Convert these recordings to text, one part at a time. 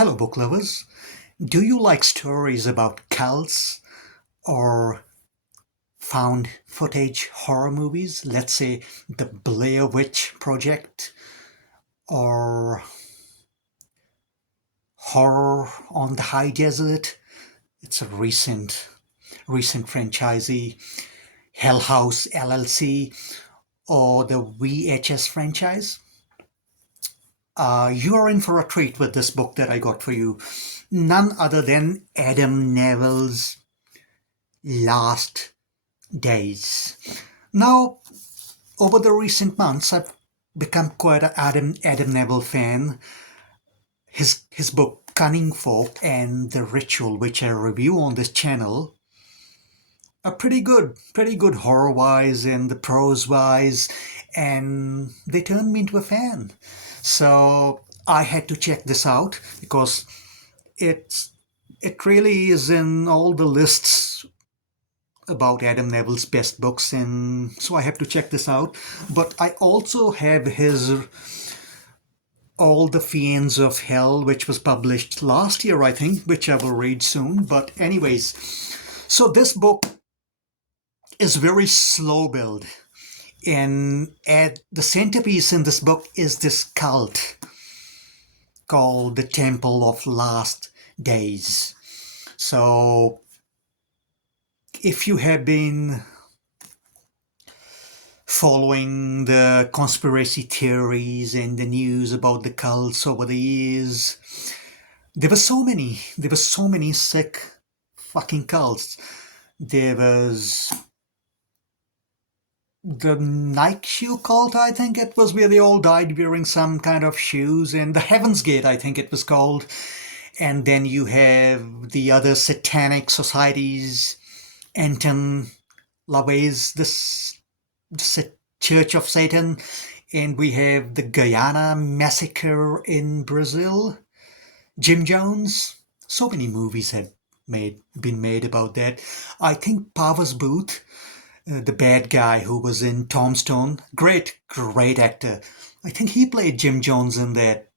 Hello, book lovers. Do you like stories about cults or found footage horror movies? Let's say the Blair Witch Project or Horror on the High Desert. It's a recent franchisee, Hell House LLC, or the VHS franchise. You are in for a treat with this book that I got for you. None other than Adam Neville's Last Days. Now, over the recent months, I've become quite an Adam Neville fan. His book Cunning Folk and The Ritual, which I review on this channel, are pretty good horror-wise and the prose-wise, and they turned me into a fan. So I had to check this out because it's it really is in all the lists about Adam Neville's best books, and so I have to check this out. But I also have his All the Fiends of Hell, which was published last year, I think, which I will read soon. But anyways, so this book is very slow build, and at the centerpiece in this book is this cult called the Temple of Last Days. So if you have been following the conspiracy theories and the news about the cults over the years, there were so many sick fucking cults. There was the Nike shoe cult, I think it was, where they all died wearing some kind of shoes, and the Heaven's Gate, I think it was called. And then you have the other satanic societies, Anton LaVey's the Church of Satan, and we have the Guyana Massacre in Brazil, Jim Jones. So many movies have been made about that. I think Powers Booth, the bad guy who was in Tombstone, great actor. I think he played Jim Jones in that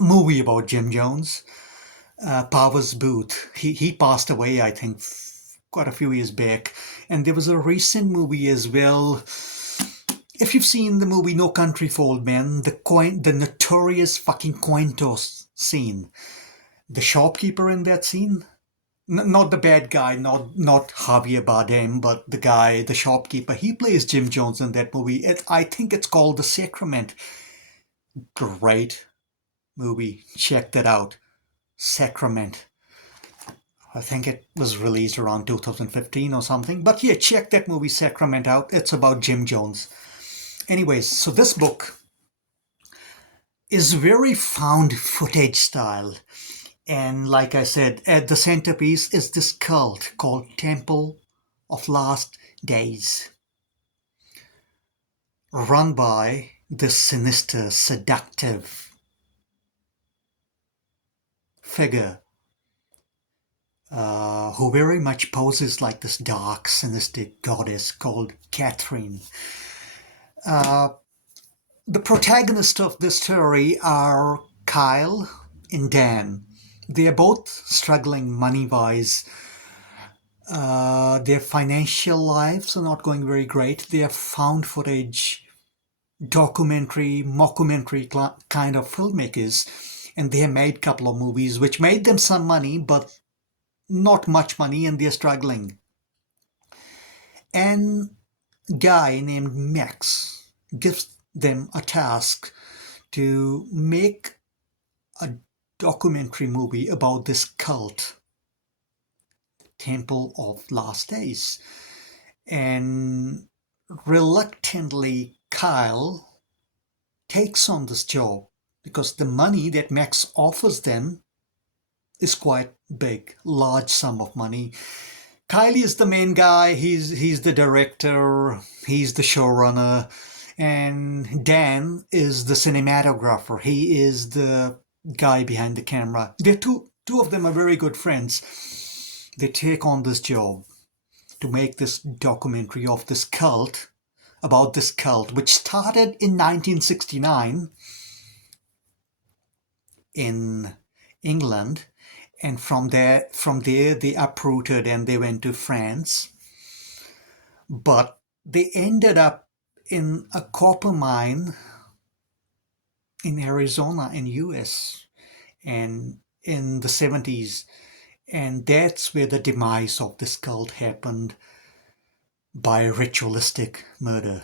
movie about Jim Jones. Powers Booth, he passed away, I think, quite a few years back. And there was a recent movie as well. If you've seen the movie No Country for Old Men, the notorious fucking coin toss scene, the shopkeeper in that scene, not the bad guy, not Javier Bardem, but the shopkeeper. He plays Jim Jones in that movie. I think it's called The Sacrament. Great movie. Check that out. Sacrament. I think it was released around 2015 or something. But yeah, check that movie Sacrament out. It's about Jim Jones. Anyways, so this book is very found footage style. And like I said, at the centerpiece is this cult called Temple of Last Days, run by this sinister, seductive figure who very much poses like this dark, sinister goddess called Catherine. The protagonists of this story are Kyle and Dan. They are both struggling money-wise. Their financial lives are not going very great. They are found footage, documentary, mockumentary kind of filmmakers, and they have made a couple of movies which made them some money, but not much money, and they're struggling. And a guy named Max gives them a task to make a documentary movie about this cult, Temple of Last Days. And reluctantly, Kyle takes on this job because the money that Max offers them is quite big, large sum of money. Kyle is the main guy, he's the director, he's the showrunner, and Dan is the cinematographer. He is the guy behind the camera. They're two of them are very good friends. They take on this job to make this documentary of this cult, about this cult, which started in 1969 in England, and from there they uprooted and they went to France. But they ended up in a copper mine in Arizona in US and in the 70s. And that's where the demise of this cult happened, by ritualistic murder.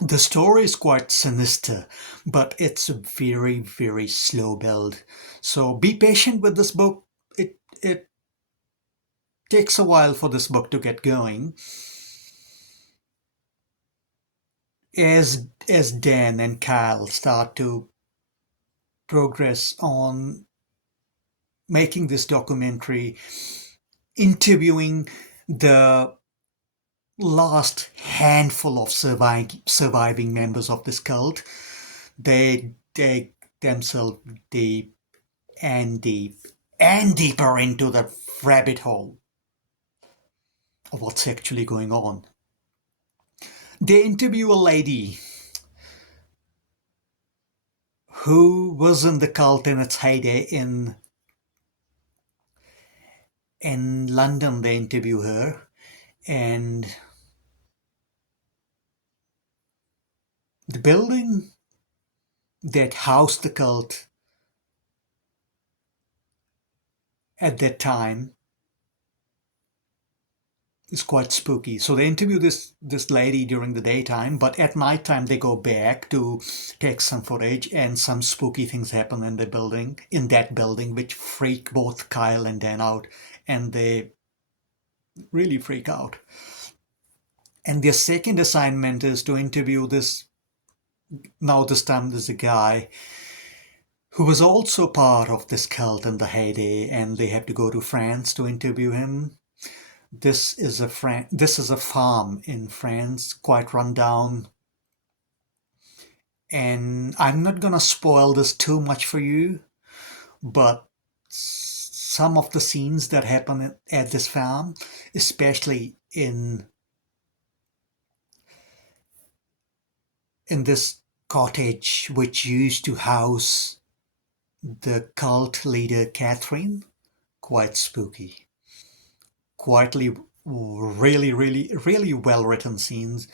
The story is quite sinister, but it's a very, very slow build. So be patient with this book. It takes a while for this book to get going. As Dan and Kyle start to progress on making this documentary, interviewing the last handful of surviving members of this cult, they dig themselves deep and deep and deeper into the rabbit hole of what's actually going on. They interview a lady who was in the cult in its heyday in London. They interview her, and the building that housed the cult at that time is quite spooky. So they interview this lady during the daytime, but at nighttime they go back to take some footage, and some spooky things happen in that building, which freak both Kyle and Dan out, and they really freak out. And their second assignment is to interview this. Now this time there's a guy who was also part of this cult in the heyday, and they have to go to France to interview him. This is a farm in France, quite run down. And I'm not gonna spoil this too much for you, but some of the scenes that happen at this farm, especially in this cottage which used to house the cult leader Catherine, quite spooky. Quietly, really, really, really well written scenes,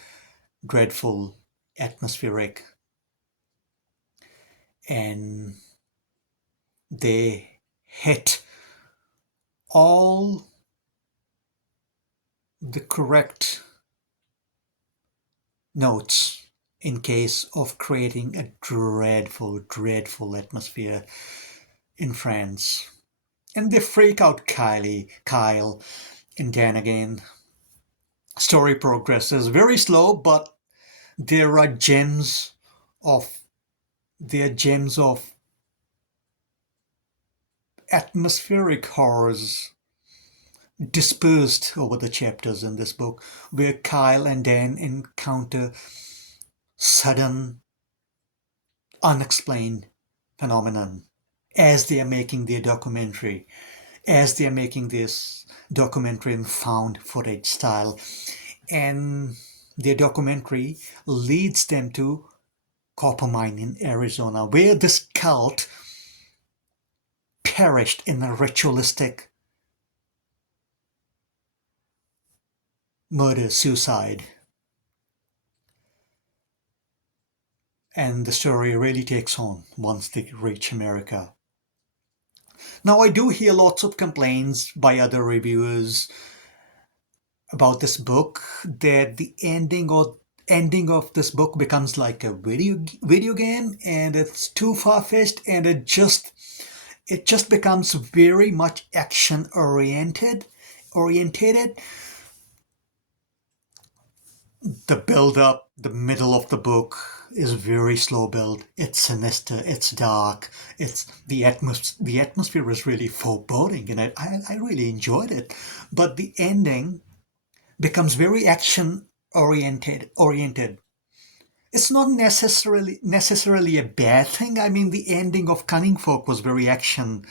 dreadful, atmospheric, and they hit all the correct notes in case of creating a dreadful, dreadful atmosphere in France. And they freak out Kyle, and then again. Story progresses very slow, but there are of gems of atmospheric horrors dispersed over the chapters in this book, where Kyle and Dan encounter sudden, unexplained phenomenon as they are making their documentary, as they are making this documentary in found footage style. And their documentary leads them to copper mine in Arizona, where this cult perished in a ritualistic murder suicide. And the story really takes on once they reach America. Now, I do hear lots of complaints by other reviewers about this book, that the ending of this book becomes like a video game, and it's too far-fetched, and it just becomes very much action orientated. The build up, the middle of the book is very slow build. It's sinister, it's dark, it's the atmosphere is really foreboding, and I really enjoyed it. But the ending becomes very action oriented. It's not necessarily a bad thing. I mean, the ending of Cunning Folk was very action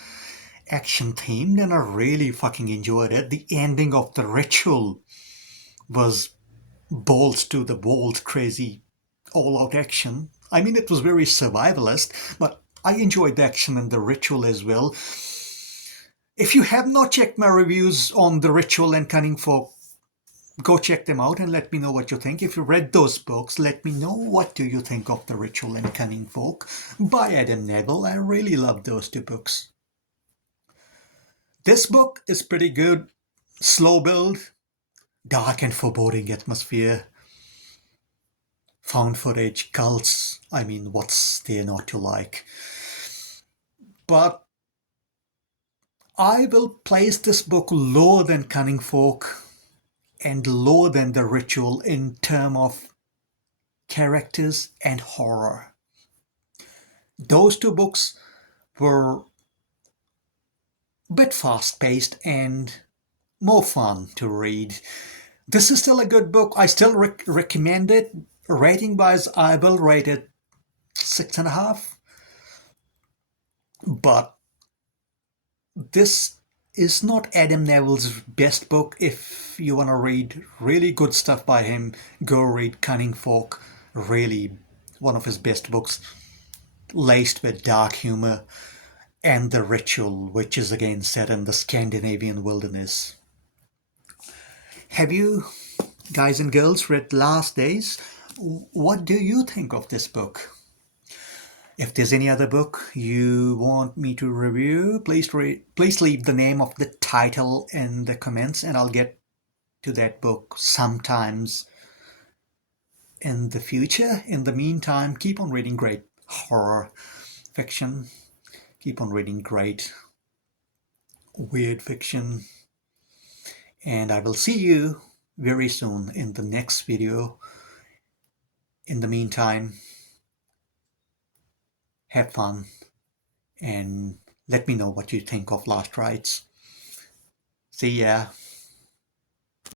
themed, and I really fucking enjoyed it. The ending of The Ritual was balls to the walls, crazy, all out action. I mean, it was very survivalist, but I enjoyed the action and the ritual as well. If you have not checked my reviews on The Ritual and Cunning Folk, go check them out and let me know what you think. If you read those books, let me know what do you think of The Ritual and Cunning Folk by Adam Nevill. I really love those two books. This book is pretty good. Slow build, dark and foreboding atmosphere, found footage, cults. I mean, what's there not to like? But I will place this book lower than Cunning Folk and lower than The Ritual in terms of characters and horror. Those two books were a bit fast paced and more fun to read. This is still a good book. I still recommend it. Rating wise, I will rate it 6.5. But this is not Adam Neville's best book. If you want to read really good stuff by him, go read Cunning Folk. Really one of his best books, laced with dark humor, and The Ritual, which is again set in the Scandinavian wilderness. Have you, guys and girls, read Last Days? What do you think of this book? If there's any other book you want me to review, please leave the name of the title in the comments and I'll get to that book sometimes in the future. In the meantime, keep on reading great horror fiction, keep on reading great weird fiction, and I will see you very soon in the next video. In the meantime, have fun and let me know what you think of Last Rites. See ya.